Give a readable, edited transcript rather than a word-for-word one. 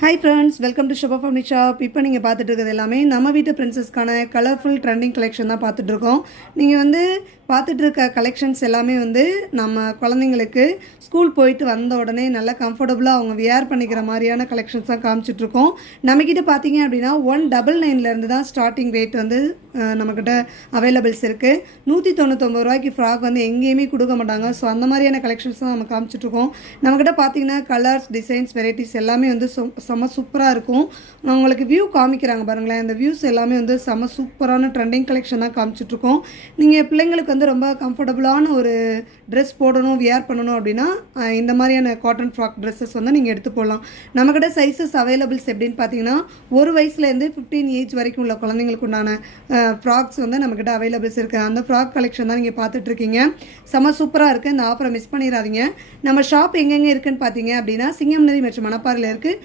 Hi friends, welcome to Shobha family shop. இப்போ நீங்கள் பார்த்துட்டு இருக்கிறது எல்லாமே நம்ம வீட்டு பிரின்சஸ்க்கான கலர்ஃபுல் ட்ரெண்டிங் கலெக்ஷன் தான் பார்த்துட்ருக்கோம். நீங்கள் பார்த்துட்டு இருக்க கலெக்ஷன்ஸ் எல்லாமே நம்ம குழந்தைங்களுக்கு ஸ்கூல் போயிட்டு வந்த உடனே நல்லா கம்ஃபர்டபுளாக அவங்க வியர் பண்ணிக்கிற மாதிரியான கலெக்ஷன்ஸ் தான் காமிச்சிட்ருக்கோம். நம்மக்கிட்ட பார்த்தீங்க அப்படின்னா 199 தான் ஸ்டார்டிங் ரேட் நம்மக்கிட்ட அவைலபிள்ஸ் இருக்குது. 199 ரூபாய்க்கு ஃப்ராக் எங்கேயுமே கொடுக்க மாட்டாங்க. ஸோ அந்த மாதிரியான கலெக்ஷன்ஸ் தான் நம்ம காமிச்சிட்ருக்கோம். நம்மக்கிட்ட பார்த்தீங்கன்னா கலர்ஸ், டிசைன்ஸ், வெரைட்டிஸ் எல்லாமே செம்ம சூப்பராக இருக்கும். உங்களுக்கு வியூ காமிக்கிறாங்க பாருங்களேன். அந்த வியூஸ் எல்லாமே செம்ம சூப்பரான ட்ரெண்டிங் கலெக்ஷன் தான் காமிச்சிட்ருக்கோம். நீங்கள் பிள்ளைங்களுக்கு ரொம்ப கம்ஃபர்டபுளான ஒரு ட்ரெஸ் போடணும், வியர் பண்ணணும் அப்படின்னா இந்த மாதிரியான காட்டன் ஃப்ராக் ட்ரெஸ்ஸஸ் நீங்கள் எடுத்து போடலாம். நம்மக்கிட்ட சைஸஸ் அவைலபிள்ஸ் எப்படின்னு பார்த்தீங்கன்னா 1 வயசுலேருந்து 15 ஏஜ் வரைக்கும் உள்ள குழந்தைங்களுக்கு உண்டான ஃப்ராக்ஸ் நம்மக்கிட்ட அவைலபிள்ஸ் இருக்குது. அந்த ஃப்ராக் கலெக்ஷன் தான் நீங்கள் பார்த்துட்ருக்கீங்க. செம்ம சூப்பராக இருக்குது. இந்த ஆஃபரை மிஸ் பண்ணிடாதீங்க. நம்ம ஷாப் எங்கெங்கே இருக்குதுன்னு பார்த்தீங்க அப்படின்னா சிங்கம்நதி மற்றும் மணப்பாறையில் இருக்குது.